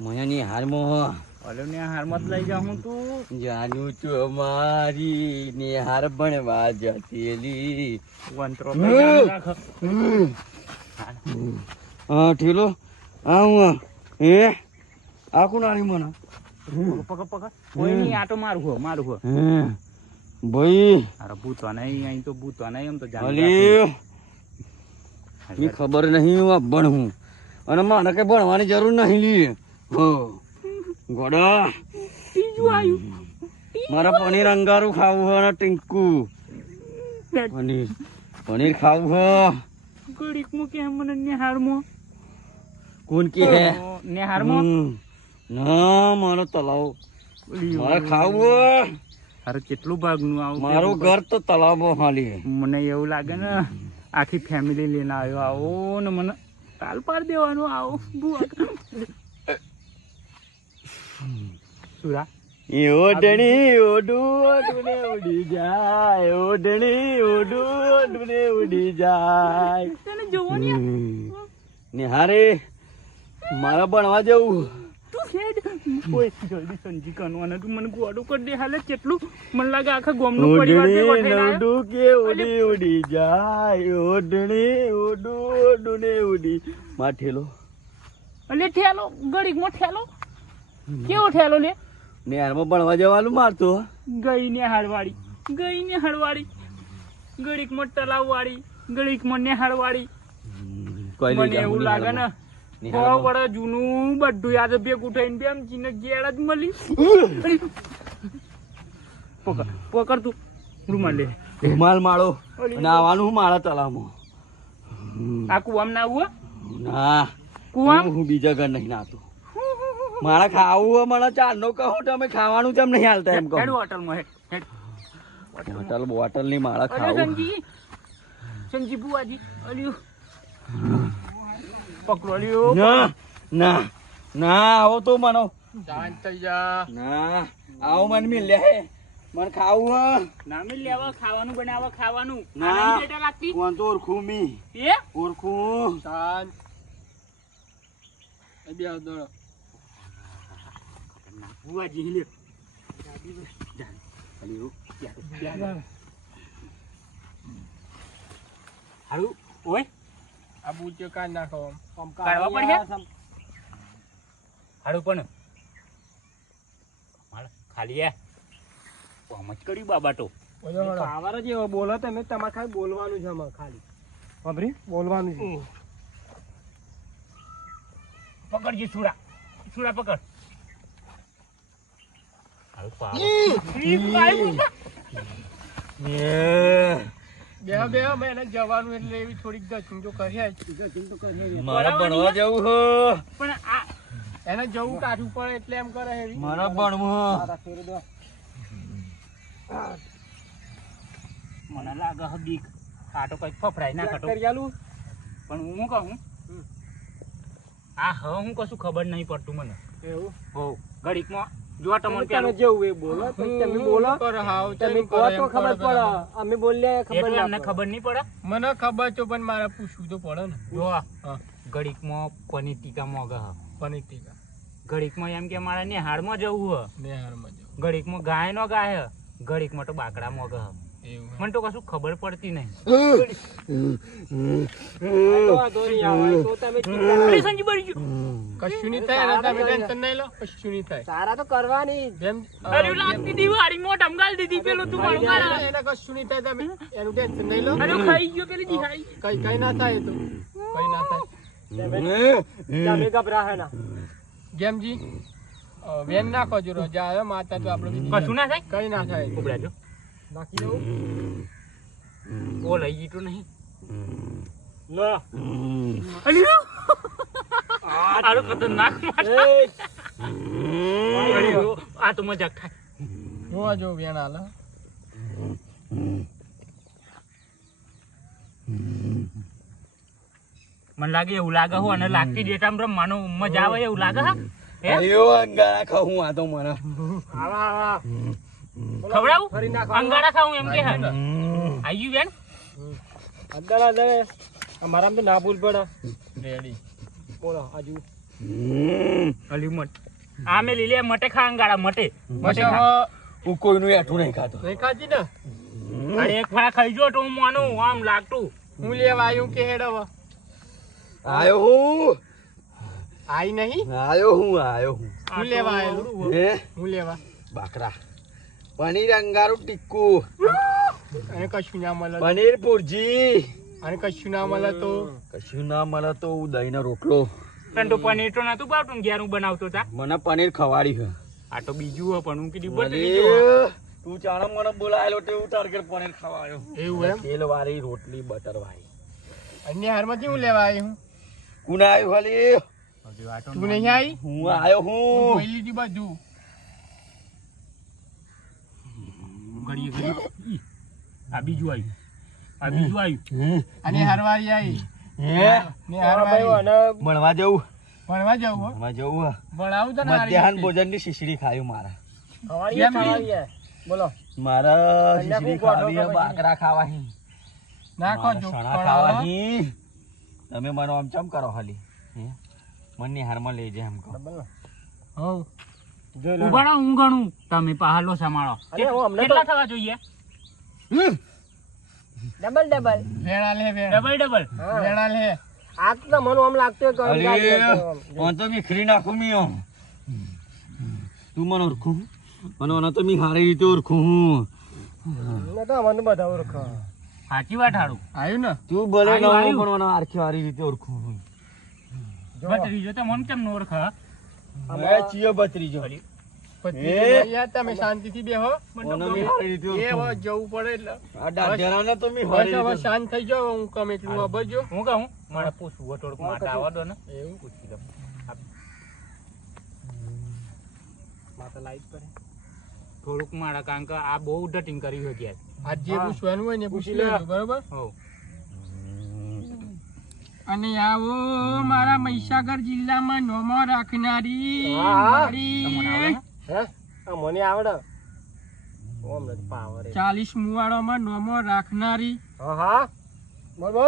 મોયાની હારમાં ઓલો ને હારમાં જ લઈ જાઉં તું જાનું તો મારી ને હાર ભણવા જતેલી વંત્રો રાખ હા ઠીલો આવું એ આખું નાની મને પકડ પકડ કોઈ નહીં આટો મારું હો ભાઈ અરે ભૂતવા નહીં અહીં તો ભૂતવા નહીં એમ તો અલી મી ખબર નહીં હું અભણ હું અને મારે કઈ ભણવાની જરૂર નહીં લી હો ગોડા બીજું આવ્યું મારે પનીર અંગારું ખાવું હોય અને ટીંકુ પનીર ખાવું હોય ગળીક મૂકે મને નેહારમાં કોણ કે હે નેહારમાં ના મારો તલાવ મારે ખાવું હોય અરે કેટલું ભાગનું આવું મારું ઘર તો તલાવો હાલી મને એવું લાગે ને આખી ફેમિલી લઈને આવ્યો આવો ને મને તાલ પાડ દેવાનું આવો સુરા ઓઢણી ઓઢું ને ઉડી જાય ઓઢણી ઓઢું ને ઉડી જાય તને જોવાની નિહારે મારા ભણવા જવું તું હેડ ઓય જલ્દી સંજી કનવાના તું મને ગોડું કરી દે હાલે કેટલું મને લાગે આખા ગામનો પરિવાર ભેગો થઈને ઓઢું કે ઉડી ઉડી જાય ઓઢણી ઓઢું ને ઉડી માં ઠેલો અલે ઠેલો ગળીકમાં ઠેલો કેવો ઠેલો લે નેહારમાં ભણવા જવાનું મારતો ગઈ નેહાળવાળી ગળીકમાં તલાવવાળી ગળીકમાં નેહાળવાળી મને એવું લાગે ને બહુ વડે જૂનું બધું યાદ ભેગું થઈને બેમ ચીને ગેળ જ મળી પકડ તું રૂમાલ લે રૂમાલ માળો નાવાનું મારા તલાવમાં આ કુવામ ના આવું ના કુવામ હું બીજા ઘર નહીં નાતો મારા ખાવું મને ચાર નો કહો તમે ખાવાનું તેમ નહીં હાલતા એમ કહો હોટલમાં બોટલ ની મારા ખાવું સંજી બુઆજી અલ્યો પકડો લ્યો ના ના ના આવો તો મનો શાંત થઈ જા ના આવો મને મિલ લે મને ખાવું ના મિલ લેવા ખાવાનું બનાવવા ખાવાનું ના બેટા લાગતી કોણ તો ઓળખું મી એ ઓળખું શાંત એ બે દોડો બુઆજી લ્યો હારું ઓય આ બૂચો કાઢ નાખો કાઢવા પડે હારું પણ ખાલી આમ જ કર્યું બાબા તો પાવર જ એવો બોલો તમે તમારે ખાલી બોલવાનું છે અમારે ખાલી ખબરી બોલવાનું છે પકડજે સુરા પકડ બે મેં જવાનું એટલે એવી થોડીક ગચિંગ તો કરી મારા ભણવા જવું હો પણ આ એને જવું કાઢવું પડે એટલે એમ કરે એવી મારા ભણવું મને લાગે હ બીક આ તો કઈ ફફડાય ના કાઢો પણ હું કહું આ હું કશું ખબર નહીં પડતું મને એવું હો ઘડીકમાં જો તમને તમે જેવું એ બોલો તમે બોલો તમે કહો તો ખબર પડે અમે બોલ્યા ખબર ના તમને ખબર નહીં પડે મને ખબર છે પણ મારે પૂછવું તો પડે ને જો ઘડીકમાં પનીર ટીકા મોગા પનીર ટીકા ઘડીકમાં એમ કે મારે નેહાળમાં જવું ઘડીકમાં ગાય નો ગાય ઘડીકમાં તો બાકડા મોગા મને તો કશું ખબર પડતી નહીં કશું નહીં થાય તમે ટેન્શન નહીં લો કશું નહીં થાય સારા તો કરવાની જેમ અરે લાગતી દિવાળી મોઢમ ગાલ દીધી પેલો તું મારું ગાળ એને કશું નહીં થાય તમે એનું ટેન્શન નહીં લો અરે ખાઈ ગયો પેલી દિહાઈ કઈ ના થાય તો કઈ ના થાય તમે ગભરા હે ના ગેમજી વેન નાખો જો રજા આવે માતા તો આપણે કશું ના થાય કઈ ના થાય ઉભરા જો બાકી લો ઓ લઈ જીતું નહીં લો અલ્યો આરો ખતરનાક આ તો મજાક થાય જોવા જો વેણ હાલ મને લાગે એવું લાગે હો અને લાગતી ડેટા રમવાનું મજા આવે એવું લાગે હા અંગારા ખાવું આ તો મને ખવડાવું અંગારા ખાવું એમ કે આવી વેણ અંગારા દે અમારામાં તો ના ભૂલ પડે. રેડી બોલો આજુ. અલી મટ આ મે લીલે મટે ખાંગાડા મટે મટે હવે ખા. હું કોઈનું એઠું નહીં ખાતો. નહીં ખાધી ને? અરે એક ફા ખાઈ જો તો હું માનું આમ લાગતું. હું લેવા આવ્યું કે હેડ હવે? આયો હું આઈ નહીં? આયો હું હું લેવા આયેલું? હે હું લેવા? બાકરા પનીર અંગારું ટીક્કું અને કશું ના મળે? પનીર ભુરજી અને કશું ના મળે તો? કશું ના મળે તો હું દહીંનો રોટલો. તને તો પનીર તો નતું ભાવતું ઘેર હું બનાવતો તા. મને પનીર ખવાડી છે. આ તો બીજું હે પણ હું કીધું બદલી જો. તું ચાણા મને બોલાયેલો તે હું તારગર પનીર ખવાયો. એવું એમ? તેલ વાળી રોટલી બટર વાળી. અન્ય હારમાંથી હું લેવા આવ્યું? કોણ આવ્યું ખાલી? તું નહીં આવી? હું આયો હું હું. જોઈ લીધી બધું. ઘડીએ ઘડી આ બીજું આવ્યું આ બીજું આવ્યું. અને હારવારી આવી. હે ને હારવારી. ભણવા જવું. ભણવા જવું હો? ભણવા જવું હે. ભણાવું તને હારી મધ્યાહન રીતે. ભોજનની શીશડી ખાયું મારા. કેમ આવી? બોલો. મારા કન્યા શીશડી કૂકવા ખાવી હે, ઢોકા બાકરા ખાવાહી. નાખો મારા જો સણા ખાવાહી. તમે મને આમ ચમ કરો ખાલી હે? મનની હારમાં લઈ જાય એમ કહો. હઉ. જોઈ લો. ઉભા રહો હું ગણું તમે પહાલો સંભાળો. અરે હું હમણાં કેટલા તો- થવા જોઈએ? વેળા લે વેળા. Double double. વેળા લે. આ તો મને આમ લાગતું કે આમ ગાડી અરે હતો આમ. ઓન તો મી ખરી નાખું મી આમ. તું મને ઓળખું મને ઓને તો મી સારી રીતે ઓળખું હું. ને તો અમને બધા ઓળખો. સાચી વાત હારું. આવ્યું ને? તું ભલે આયુ, નવો આયુ. પણ મને આરખી સારી રીતે ઓળખું હું. જો. ભત્રીજો તો મને કેમ ન ઓળખે? હવે ચિયો બત્રીજો. અલી, પછી એ? ભાઈ યાર તમે શાંતિથી બેહો. ઓને મી સારી રીતે એ ઓળખું. હવે જવું પડે એટલે. આ દાઢિયારાને તો મી બસ સારી હવે રીતે શાંત થઈ જાઓ. હું કમ એટલું અબજો. હું કહું મારે પૂછવું હોય થોડુંક માટે આવવા દો ને. એવું? પૂછી દઉં. માથે લાઈટ પડે. થોડુંક મારા કારણ કે આ બહુ ડટિંગ કરી હોય ગયા. આજ જે પૂછવાનું હોય ને પૂછી લેજો બરોબર. હો અને આવો મારા મહીસાગર જિલ્લામાં નોમો રાખનારી તમને આવડે મારી ને? મને આવડે. ઓમ નથી પાવર 40 મુવાડોમાં નોમો રાખનારી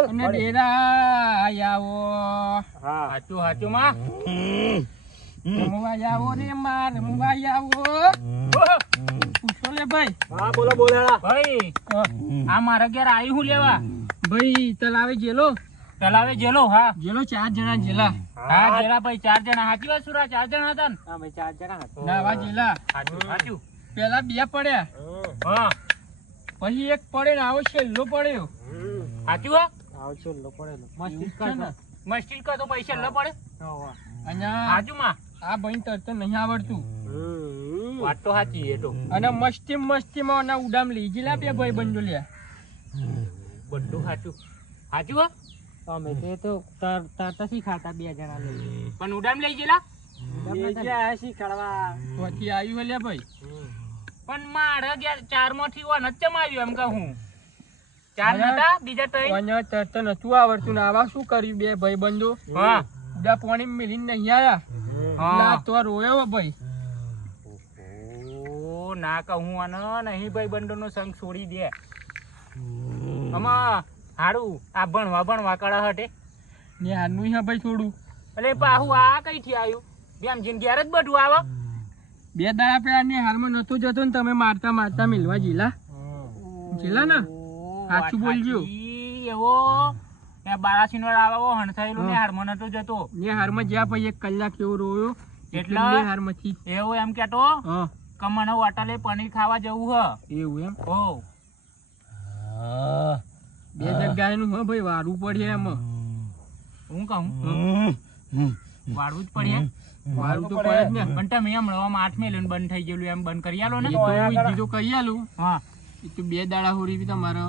અને ડેરા આવો સાચું સાચું માં. રમવા આવો રે માર રમવા આવો. પૂછો લે ભાઈ. ભાઈ આ મારા ઘેર આવી હું લેવા. ભાઈ તલાવે જેલો તલાવે જેલો. હા જેલો 4 જણા જેલા. હા જેલા ભાઈ 4 જણા. સાચી વાત સુરા 4 જણા હતા ને? હા ભાઈ 4 જણા નાવા જેલા. સાચું સાચું. પેલા 2 પડ્યા હા પછી 1 પડે ને આવો છેલ્લો પડ્યો. સાચું હા. આવો છેલ્લો પડેલો મસ્તી કા તો પૈસા ન પડે. અને સાચું માં. આ ભાઈ તરત નહીં આવડતું. વાત તો સાચી એ તો. અને મસ્તીમાં ના ઉડામ લઈ ગયેલા બે ભાઈ બંધો લ્યા. બધું સાચું સાચું હા. અમે તો તરત ખાતા 2 જણા લઈ પણ ઉડામ લઈ ગયેલા. પછી આવ્યું લ્યા ભાઈ. પણ મારા ઘેર 4 માંથી વન જ ચમ આવ્યું એમ કહું. 4 નતા બીજા 3. મને તરત નતું આવડતું ને આવા શું કર્યું બે ભાઈ બંધો. હા ઉડા પાણી મિલીને નહીં આયા. હા તો રોયો ભાઈ. ઓ ના કહું આને નહીં ભાઈ બંધો નો સંગ છોડી દે. આમાં હારું આ ભણવા કાળા હટે ને આનું હે ભાઈ થોડું. એટલે પાહુ આ કઈ થી આવ્યું. બેમ જીન ઘેર જ બધું આવે. 2 દાડા પેલા ને હાલમાં નતું જતો ને તમે મારતા મિલવા જીલા. જીલા ને સાચું બોલજો. એવો એ બારાસીન વાર આવો હણસાયેલું ને હારમાં નતો જતો. ને હારમાં જ્યાં પછી 1 કલાક એવો રોયો એટલે એટલે હારમાંથી. એવો એમ કેતો હા કમનો હોટલે પનીર ખાવા જવું હ. એવું એમ. ઓ 2 જગ્યાએનું હો ભાઈ વારું પડે એમાં. હું કહું વાળવું જ પડે. વારું તો પડે જ ને. પણ તમે એમ રવામાં 8 મેલું બંધ થઈ ગયેલું એમ બંધ કરી આલો ને. એ તો ઈજી તો કહી આલું. હા એ તો 2 દાડા હોરી બી તમારે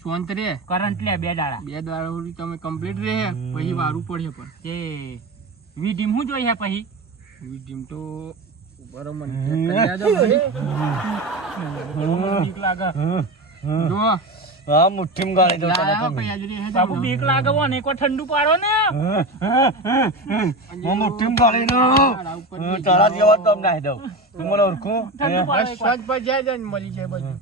શાંત રહે. કરંટ લે 2 દાડા. 2 દાડા હોરી તમે કમ્પ્લીટ રહે પછી વારું પડે. પણ તે વિડીમ હું જોઈ હે પછી વિડીમ તો બરોબર કરી આજો ભાઈ. બીક લાગે. જો હા મુઠ્ઠીમ ગાળી દો લાયા તને ભાઈ આજે રહે બાપુ બીક લાગે હો ને એકવાર ઠંડુ પાડો ને. હું મુઠ્ઠીમ ગાળી દઉં તારા જેવા તો નાહી દઉં તું મને ઓળખું ઠંડુ પાડો બસ એકવાર. સ્વાદ પર જાય ને મળી જાય બધું.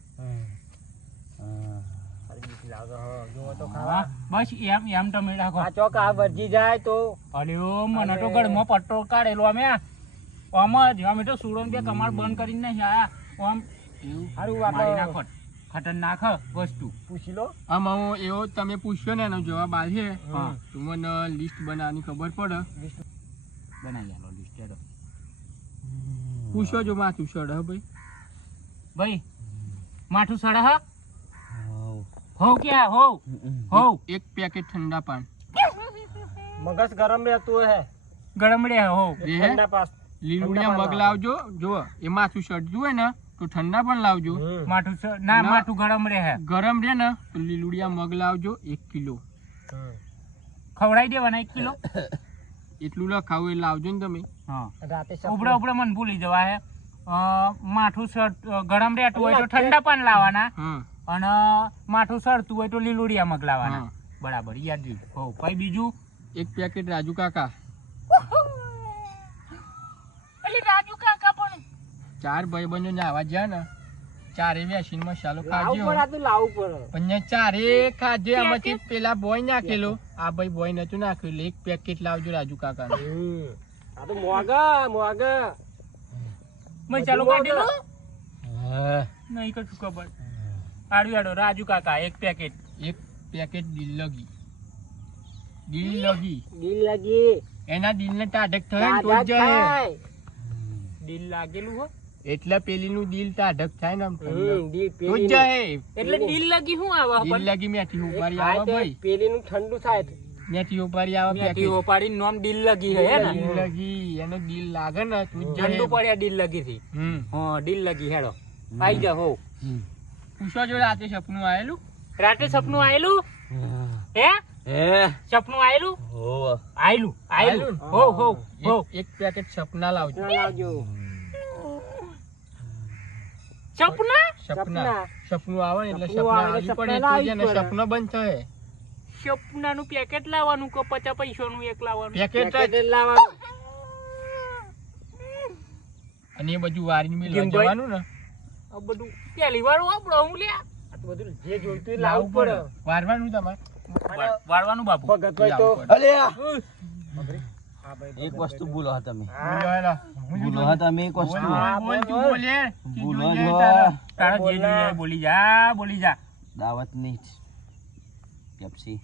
હા, બસ એમ તમે રાખો. આ ચોક આ વર્જી જાય તો અલ્યો મને તો ગળમાં પટ્ટો કાઢેલો અમે આમ જ અમે તો સુડો કે કમાડ બંધ કરીને નહીં આયા આમ હારું મારી આપણે નાખો ખતરનાક વસ્તુ. પૂછી લો. આમાં હું એવો તમે પૂછ્યો ને એનો જવાબ આલશે હા. તો મને લિસ્ટ બનાવવાની ખબર પડે. બનાવી આલો લિસ્ટ હેડો. પૂછો જો માથું સડ હે ભાઈ. ભાઈ માઠું સડા હા હો ક્યાં હો એક પેકેટ ઠંડા પાન મગજ ગરમ રહેતું હે ગરમડે હો એ હે? ઠંડા પાસ લીલુડિયા મગ લાવજો. જો એ માથું સડતું હોય ને તો ઠંડા પણ લાવજો. માઠું ના માઠું ગરમડે હે ગરમ રહે ને તો લીલુડિયા મગ લાવજો 1 કિલો. ખવડાવી દેવાના 1 કિલો. એટલું લખાવું એ લાવજો ને તમે. હા રાતે ઉપડે મને ભૂલી જવા હે માઠું ગરમ રહેતું હોય તો ઠંડા પાન લાવવાના હા અને માઠું સડતું હોય તો લીલુડિયા મગ લાવવાના. હા. બરાબર યાદ રહ્યું. હો પછી બીજું એક પેકેટ રાજુ કાકા. એટલે રાજુ કાકા પણ 4 ભાઈબંધો નાવા જ્યાં ને 4 વેસીન મસાલો લાવવું ખાજો પડે આ તો લાવવું પડે પણ 4 ખાજે. આમાંથી પેલા બોય નાખેલો આ ભાઈ બોય નતું નાખ્યું એટલે 1 પેકેટ લાવજો રાજુ કાકા. આ તો મોગા મેં ચાલુ કાઢી દો નહીં કશું ખબર. આડું આડો રાજુ કાકા 1 પેકેટ. 1 પેકેટ દિલ્લગી. દિલ લાગી એના દિલ ને ટાઢક થાય ને તો જ જાય. દિલ લાગેલું હો એટલે પેલીનું દિલ ટાઢક થાય ને આમ ઠંડક. તો જ પેલી જાય. એટલે દિલ લગી શું આવે દિલ લાગી મેથી ઉપાડી આવે ભાઈ. પેલીનું ઠંડુ થાય મેથી ઉપાડી આવે મેથી પેકેટ. ઓપાડી નામ દિલ લગી હે ને દિલ લગી એનો દિલ લાગે ને તો જ ઠંડુ જાય. પડ્યા દિલ લગી થી. હા દિલ લગી હેડો આઈ જા હો. પૂછો જો રાતે સપનું આયેલું. રાતે સપનું આયેલું હે સપનું આયેલું આયેલું હો એક પેકેટ સપના લાવજો. લાવજો સપના સપનું આવે ને એટલે સપનું આવે સપના એટલે આવી પડે તો જ સપના એને લાવવી પડે. સપનો બંધ થાય. સપનાનું પેકેટ લાવવાનું કે 50 પૈસાનું એક લાવવાનું. પેકેટ જ. પેકેટ લાવવાનું અને એ બધું વારીને મિલવા કેમ ભાઈ? જવાનું ને આ બધું પહેલી વાર આપણો હું લ્યા આ તો બધું જે જોઈતું હોય લાવવું લાવવું પડે. પડે વારવાનું તમારે વાળવાનું બાપુ. ભગત ભાઈ તો લાવવું પડે. એક વસ્તુ ભૂલો હા તમે. બોલો હેલો. ભૂલો હા તમે એક વસ્તુ. બોલ, બોલ, તું બોલ. બોલે. ભૂલો તું જ જોઈએ હો. તારા. તારા જે જોઈએ એ બોલી જા બોલી જા. દાવતની પેપ્સી.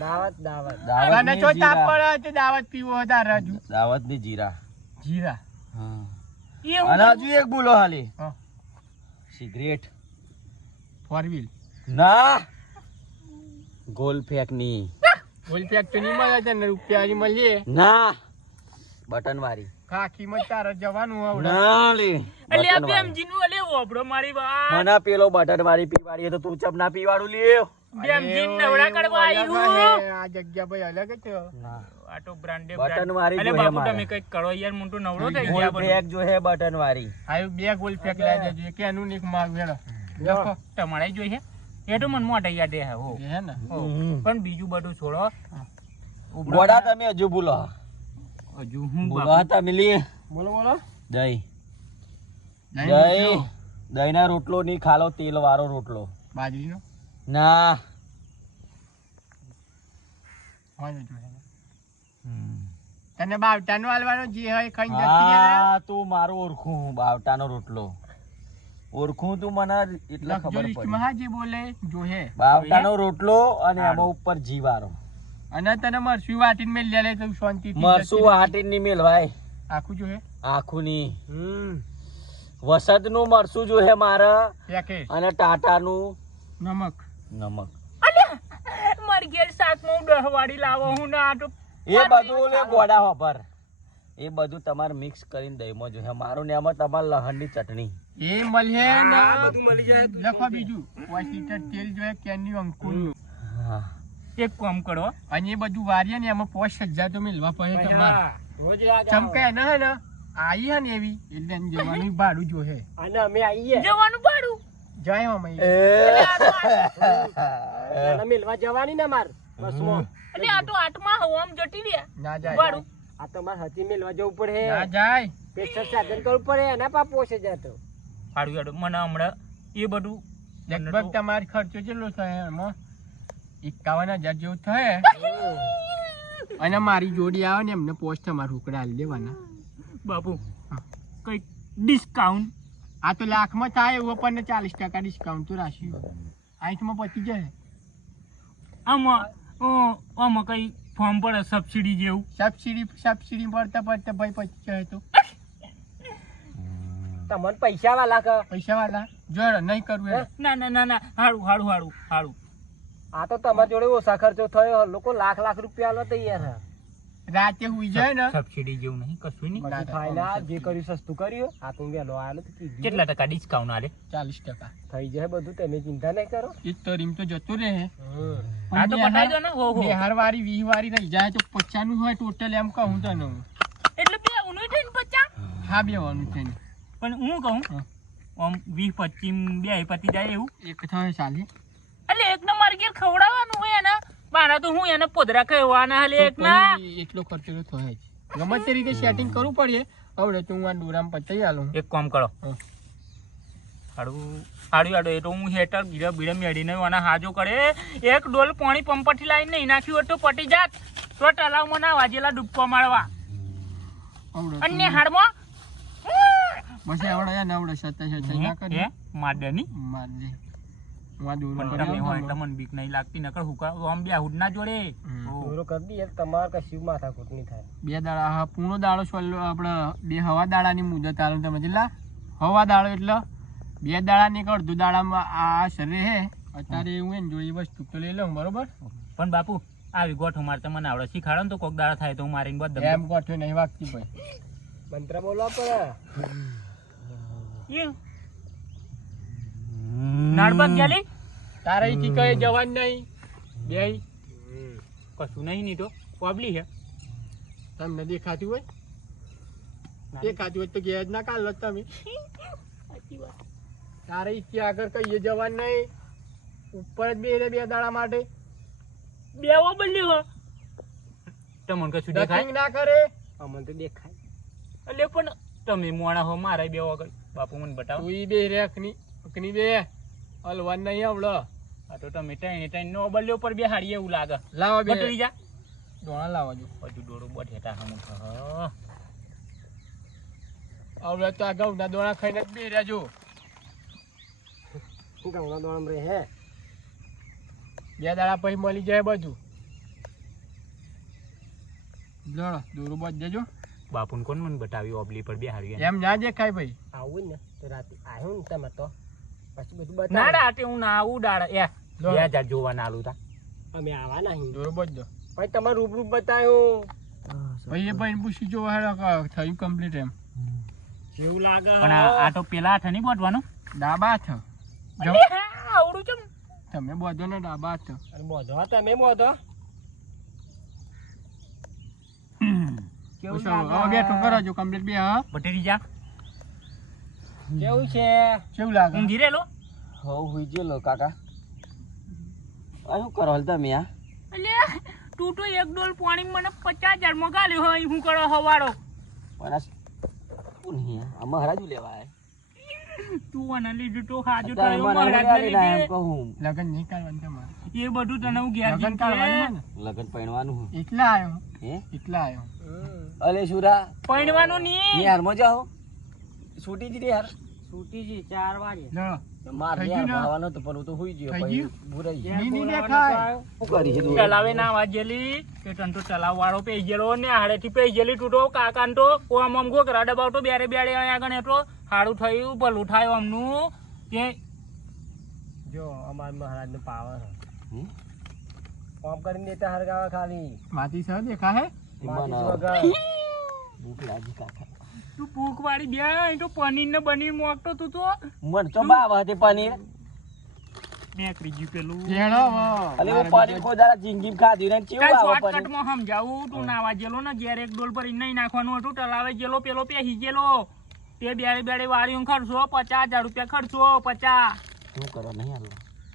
દાવત તને દાવતની જો તાપ જીરા. પડે તો દાવત પીવો તારે હજુ. દાવતની જીરા. જીરા. હા. એ હું અને હજુ એક ભૂલો હાલી. હા. સિગરેટ. 4 વ્હીલ. ના ગોલ ફેંકની. બોલ પેક તો નહીં મળે તને રૂપિયા હજી મળીએ. ના બટન વાળી. ખાખીમાં તારે જવાનું આવડે. ના લે અલે આ બટન વાળી. બેમજીનું અલે ઓબળો મારી વાત. મને પેલો બટન વાળી પીવાડી તો તું ચપ ના પીવાડું લે. બેમજીન અરે, નવરા એવું કરવા અલગ આવ્યું. હે. આ જગ્યા ભાઈ અલગ જ છે. આ તો બ્રાન્ડે બટન વાળી અલે જોઈએ બાપુ મારે. તમે કઈક કરો યાર હું તો નવરો થઈ ગોલ ગયા બધું. ફેંક જો હે બટન વાળી. આયુ 2 ગોલ ફેક લાવી દેજો. એક એનું ને એક મારું હેડો. લખો. તમારે જોઈ છે એ તો મને મોટા યાદ હે હો એ હે ને. હો. પણ બીજું બધું છોડો. ગોડા તમે હજુ ભૂલો. હજુ હું ભૂલો બાપુ. હતા મિલી. બોલો બોલો. દહીં. દહીં દહીં. દહીં ના રોટલો નહીં ખાલો તેલ વાળો રોટલો. બાજરીનો. ના હોય ને જોઈએ. તને બાવટાનો હાલવાનો જે હોય ખાઈને જતી રહે ને. હા તું મારું ઓળખું બાવટાનો રોટલો ઓળખું તું મને એટલે લખજો ખબર લિસ્ટમાં પડી. હા જે બોલે જોહે. બાવટાનો રોટલો અને એમાં ઉપર જીવારો. અને તને મરસું વાટીને મેલ લે તો શાંતિ મરસું હાટી ની મેલવાય આખું જોહે. આખું ની વસદ નું મરસું જો હે મારે પેકેટ અને ટાટા નું નમક. નમક. મારી ઘેર શાકમાં હું 10 વાળી લાવો હું ના આ તો એ બધું લે ગોડા હોપર એ બધું તમારે મિક્સ કરીને દહીંમાં જો હે મારું ને એમાં તમારે લહણની ચટણી. એ મળે ને બધું મળી જાય તો લખો બીજું 5 લીટર તેલ જોઈએ કેનની અંકુરનું. હા એક કામ કરો અને એ બધું વારીએ ને એમાં 5000 તો મેલવા પડે તમારે. રોજ રાત ચમકે ને હે ને આઈ હે ને એવી એટલે એને જવાનું ભાડું જોહે. અને અમે આવીએ જવાનું પાડું જાય અમે અને મેલવા જવાની ને માર બસમાં એટલે આ તો આટમાં હવામ જટી રહ્યા ના જાય. પાડું આ તો માર હજી મેલવા જવું પડે ના જાય. પેશર સાધન કરવું પડે એના પા પોસે જતો પાડું યાડું મને હમણાં એ બધું લગભગ તમારો ખર્ચો કેટલો થાય એમાં 51,000 જેવું થાય અને મારી જોડી આવે ને એમને પોસ્ટ તમારે રોકડા આલી દેવાના બાપુ કઈક ડિસ્કાઉન્ટ આ તો લાખમાં થાય એવું પણ 40% ડિસ્કાઉન્ટ તો રાખ્યું 8માં પતી જાય આમાં કઈ ફોર્મ પડે સબસિડી જેવું સબસિડી પડતા ભાઈ પતી જાય તો તમને પૈસા વાલા પૈસા વાળા જો નહીં કરવું એમ. ના હારું આ તો તમારા જોડે ઓછા ખર્ચો થયો લોકો લાખ રૂપિયા લો તૈયાર રાતે હુઈ જાય ને સબસિડી જેવું નહીં કશું નહીં ના, ફાયદા જે કર્યું સસ્તું કર્યું આ તો વહેલો આવેલો તો કીધું કેટલા ટકા ડિસ્કાઉન્ટ આલે 40%. થઈ જાય બધું તમે ચિંતા નહીં કરો એ તો રીમ તો જતો રહે આ તો પટાઈ દો ને હો 2 વારી 20 વારી રહી જાય તો 50 નું હોય ટોટલ એમ કહું તને હું. એટલે બે ઉનું થઈને 50 હા બેવાનું થઈને પણ હું કહું આમ 20 25 બે પતી જાય એવું એક થાય ચાલે એટલે એક ના માર્ગે ખવડાવવાનું હોય એના બારા તો હું એને પોદરા કહેવાના હાલે એક ના એટલો ખર્ચો તો થાય જ ગમે તે રીતે સેટિંગ કરવું પડે હવે તો હું આ ડોરામ પચાઈ આલું એક કામ કરો હા. હાડું એ તો હું હેટર બીડે મેળીને આના હાજો કરે એક ડોલ પાણી પંપથી લાવીને નહીં નાખ્યું હોય તો પટી જાત તો તલાવમાં ના વાજેલા ડૂબકો મારવા અને હાડમાં બસ આવડે ને આવડે સત્તા ના કરી માર દેની માર દે વા દોરો પણ તમે હોય એટલે મને બીક નહીં લાગતી નકર હુકા આમ બે હુડ ના જોડે પૂરો કરી દઈએ તમારે કશું માથાકૂટ નહીં થાય 2 દાડા હા પૂર્ણ દાડો સોલ્લો આપણે 2 હવા દાડાની મુદત આલો તમે જેટલા હવા દાડો એટલે 2 દાડા ની અડધો દાડામાં આ શરીર હે અત્યારે હું એને જોડી વસ્તુ તો લઈ લઉં બરોબર પણ બાપુ આવી ગોઠો મારતા મને આવડે શીખાડો ને તો કોક દાડા થાય તો હું મારીને બધ એમ ગોઠવે નહીં વાગતી ભાઈ મંત્ર બોલવા પડે નાડબાગ ગેલી તારે અહીંથી કઈ જવાનું નહીં બે કશું નહીં તો પબલી હે તમને દેખાતું હોય તો ઘેર ના કાઢ લો તમે તારે અહીંથી આગળ કહીએ જવાનું નહીં ઉપર જ બે દાડા માટે બેવો બદલી હો તમને કશું દેખાય ડકિંગ ના કરે અમને તો દેખાય એટલે પણ તમે મોણા હો મારા બે વગર બાપુ મને બતાવો તું ઈ બે રે અકની બે હલવાન નહીં આવડો આ તો તમે ટાઈન નો બલ્યો પર બે હાડી એવું લાગે લાવો બે બટરી જા ડોળા લાવો જો હજુ ડોરો બઠેટા હમ આવડે તો આ ઘઉંના દોણા ખાઈને જ બે રહેજો ગામના દોડમ રે હે 2 દાડા પછી મળી જાય બધું લડો દોરો બચ દેજો બાપુને કોણ મને બતાવ્યું ઓબલી પર બે હાડી એમ ના દેખાય ભાઈ આવું ને તો રાતે આવ્યું ને તમે તો પછી બધું ના બતાવ ડાટે હું ના આવું ડાળ એ 2000 જોવા ના આલું તા અમે આવા નહીં દોરો બચ દો ભાઈ તમારે રૂબરૂ બતાવ્યું ભાઈ એ ભાઈ પૂછી જો થયું કમ્પ્લીટ એમ જેવું લાગે પણ આ તો પેલા હાથ નહીં બોટવાનું ડાબા હાથ આવડું છે તમે બોધો ને ડાબા હાથ અરે મોધો તમે મોધો કેવું હવે બેઠો કરો જો કમ્પ્લીટ બે હા બટેરી જા કેવું છે કેવું લાગે ઊંઘી રેલો હો હુઈ ગયેલો કાકા આ શું કરો હાલ તમે આ એટલે તું તો એક ડોલ પાણી મને 50,000 માં ગાલ્યો હોય હું કરો હવાડો પણ આ કોણ હે આ મહારાજુ લેવા આય તું આના લીધું તો હાજુ અત્યારે થયો મને મહારાજ આલી ના એમ કહું લગન નહીં કરવાનું તમારે એ બધું તને હું ઘેર લગન કરવાનું ને લગન પૈણવાનું હું એટલા આવ્યો હે એટલા આવ્યો અલે સુરા પૈણવાનું નહીં યાર મજા હો છૂટી જી યાર છૂટી જી 4 વાગે લડો માર થઈ યાર ગયું ને? ભણવાનો તો પણ હું તો હુઈ ગયો થઈ પછી ગયું? ભૂરાઈ ની ની દેખાય શું કરી છે ચલાવે ના વાજેલી કે તન તો ચલાવ વાળો પે ગયેલો ને હાડેથી પે ગયેલી તું તો કાકાન તો ઓમ ઓમ ગોકરા ડબાવ તો બેરે બેરે આગળ એટલો હાડું થયું ભલું થાય અમનું કે જો અમાર મહારાજ નો પાવર હમ? કામ કરીને દેતા હરગાવા ખાલી માથી સર દેખા હે ઈમાન માટી આવે. વગર ભૂખ લાગી કાકા તું ભૂખ વાળી બે અહીં તો પનીર ને બનીર મોકતો તું તો મન તો બાવા હતી પનીર નેકરી ગયું પેલું જેડો અલે હું પનીર કોઈ દાડા જિંદગી ખાધી ને કેવું કાંઈ આવે પનીર શોર્ટકટમાં સમજાવું તું નાવા જેલો ને ઘેર એક ડોલ ભરી નહીં નાખવાનું હતું તલાવે જેલો પેલો પેહી ગયેલો તે બેડે બેડે વાળીઓ ખર્ચો 50,000 રૂપિયા ખર્ચો 50 શું કરો નહીં હાલો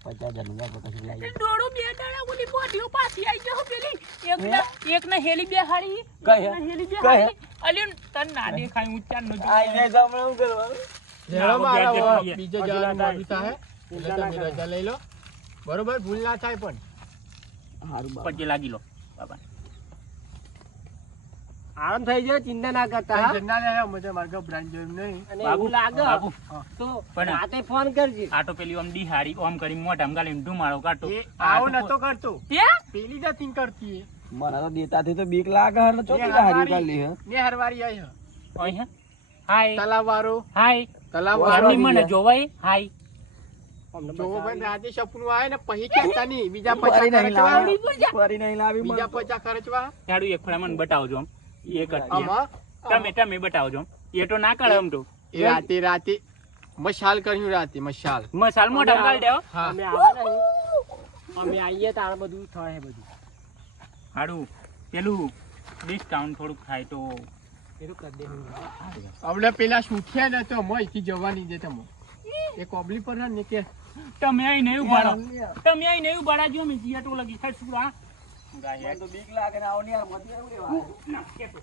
50,000 નું વાપરો કશું લાવી દોડો બે દાડા ઓલી બોડીઓ પાછી આવી ગયો પેલી એક ને હેલી બે હાડી કઈ હે? હેલી બે કઈ હે? હાડી અલ્યો તન ના દેખાય હું ચાર નો આઈ જાય તો હમણાં શું કરવાનું જેડો મારો ગયા. બીજો જવાનું મોડું થાય એટલે તમે રજા લઈ લો બરોબર ભૂલ ના થાય પણ હારું બાબા. પછી લાગી લો બાબા આરામ થઈ જાય ચિંતા ના કરતા હા? જન્ના લે મજા માર ગભરાન જેવું નહીં અને બાબુ એવું લાગે બાબુ તો પણ- રાતે ફોન કરજે. આટો પેલી આમ દિહાડી ઓમ કરી મોઢામાં ગાલીને ધુમાડો કાઢતો એ આવું નતો કરતો ત્યાં પેલી જતી કરતી એ મને તો દેતાથી તો બીક લાગે હે, ચોથી હારી કાઢી હે. ને હરવારી આઈ હ અહીંયા હાય તલાવ વાળો હાય તલાવ એમની વાળો મને જોવાય હાય જો ભાઈ રાતે સપનું આવે ને પછી કહેતા નહીં બીજા ફરી પૈસા નહીં ખર્ચવા લાવી, ફરી નહીં લાવી મને બીજા તો. પૈસા ખર્ચવા યાડું એક ફળા મને બતાવજો આમ. એ કરતી આમાં તમે બતાવજો આમ. એ તો ના કરે આમ તો એ રાતે મશાલ કર્યું રાતે મશાલ મસાલ મોઢામાં ગાળી દેવો હા અમે આવે નહીં અમે આવીએ તારે બધું થાય બધું હાડું પેલું ડિસ્કાઉન્ટ થોડુંક થાય તો એ તો કરી દે આપણે પેલા સુખ્યા ને તો મોયથી જવાની દે તમે એ કોબલી પર ને કે તમે અહીં નહીં ઉભાડો તમે અહીં નહીં ઉભાડા જો મેં જીયાટો લગી થાય શું આ મને તો બીક લાગે ને આવો ને યાર, મતી આવું લેવા. ના, કેતો.